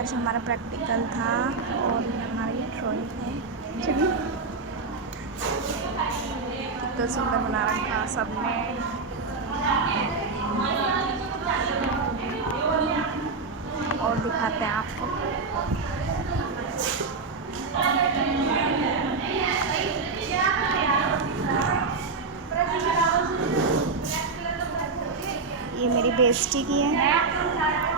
आज हमारा प्रैक्टिकल था और ये हमारी ड्राइंग है। चलिए, कितना सुंदर बना रखा सबने। और दिखाते हैं आपको। ये मेरी बेस्टी की है।